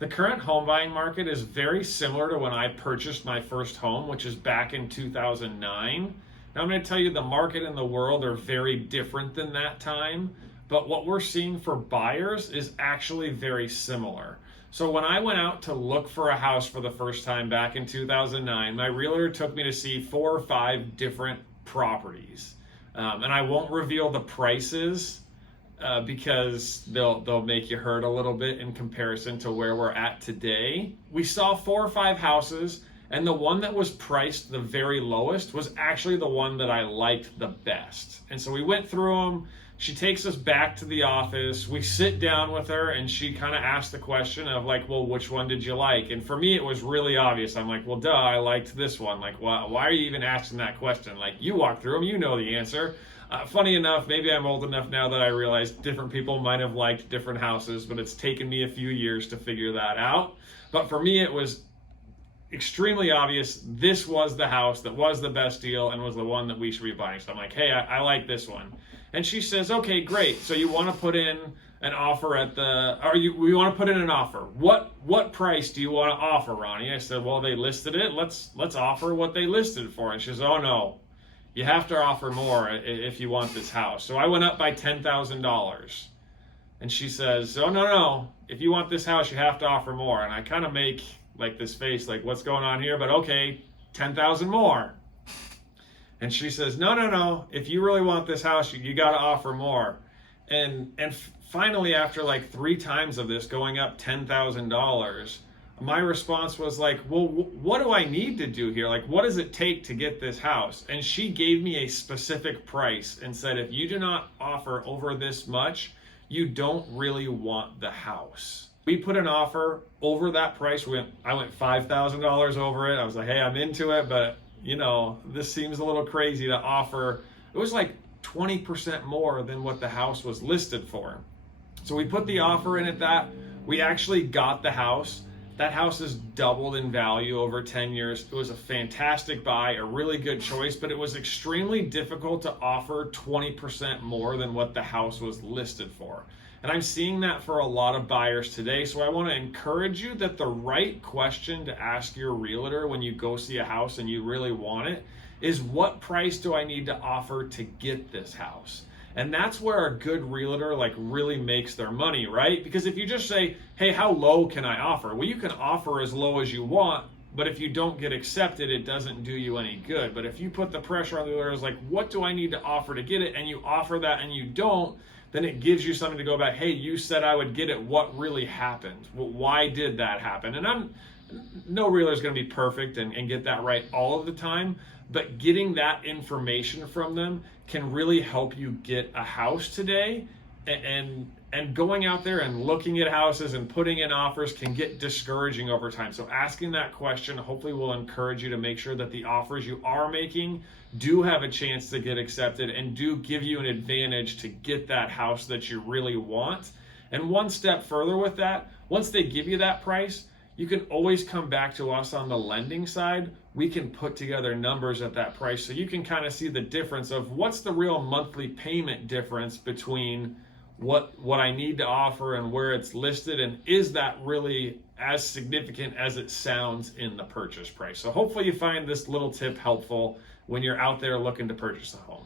The current home buying market is very similar to when I purchased my first home, which is back in 2009. Now I'm going to tell you the market and the world are very different than that time, but what we're seeing for buyers is actually very similar. So when I went out to look for a house for the first time back in 2009, my realtor took me to see 4 or 5 different properties. And I won't reveal the prices because they'll make you hurt a little bit in comparison to where we're at today. We saw 4 or 5 houses, and the one that was priced the very lowest was actually the one that I liked the best. And so we went through them. She takes us back to the office. We sit down with her, and she kind of asked the question of like, well, which one did you like? And for me, it was really obvious. I'm like, well, duh, I liked this one. Like, why are you even asking that question? Like, you walk through them, you know the answer. Funny enough, maybe I'm old enough now that I realize different people might have liked different houses, but it's taken me a few years to figure that out. But for me, it was extremely obvious this was the house that was the best deal and was the one that we should be buying. So I'm like, hey, I like this one. And she says, okay, great. So you want to put in an offer we want to put in an offer. What price do you want to offer, Ronnie? I said, well, they listed it. Let's offer what they listed it for. And she says, oh no, you have to offer more if you want this house. So I went up by $10,000. And she says, oh, no, if you want this house, you have to offer more. And I kind of make like this face, like what's going on here? But okay, 10,000 more. And she says, no, if you really want this house, you got to offer more. And finally, after like 3 times of this going up $10,000, my response was like, well, what do I need to do here? Like, what does it take to get this house? And she gave me a specific price and said, if you do not offer over this much, you don't really want the house. We put an offer over that price. I went $5,000 over it. I was like, hey, I'm into it, but this seems a little crazy to offer. It was like 20% more than what the house was listed for. So we put the offer in at that. We actually got the house. That house has doubled in value over 10 years. It was a fantastic buy, a really good choice, but it was extremely difficult to offer 20% more than what the house was listed for. And I'm seeing that for a lot of buyers today. So I want to encourage you that the right question to ask your realtor when you go see a house and you really want it is, what price do I need to offer to get this house? And that's where a good realtor really makes their money, right? Because if you just say, hey, how low can I offer? Well, you can offer as low as you want, but if you don't get accepted, it doesn't do you any good. But if you put the pressure on the realtors, like, what do I need to offer to get it? And you offer that and you don't, then it gives you something to go back, hey, you said I would get it. What really happened? Well, why did that happen? And no realtor is going to be perfect and get that right all of the time, but getting that information from them can really help you get a house today. And going out there and looking at houses and putting in offers can get discouraging over time. So asking that question hopefully will encourage you to make sure that the offers you are making do have a chance to get accepted and do give you an advantage to get that house that you really want. And one step further with that, once they give you that price, you can always come back to us on the lending side. We can put together numbers at that price so you can kind of see the difference of what's the real monthly payment difference between what I need to offer and where it's listed, and is that really as significant as it sounds in the purchase price. So hopefully you find this little tip helpful when you're out there looking to purchase a home.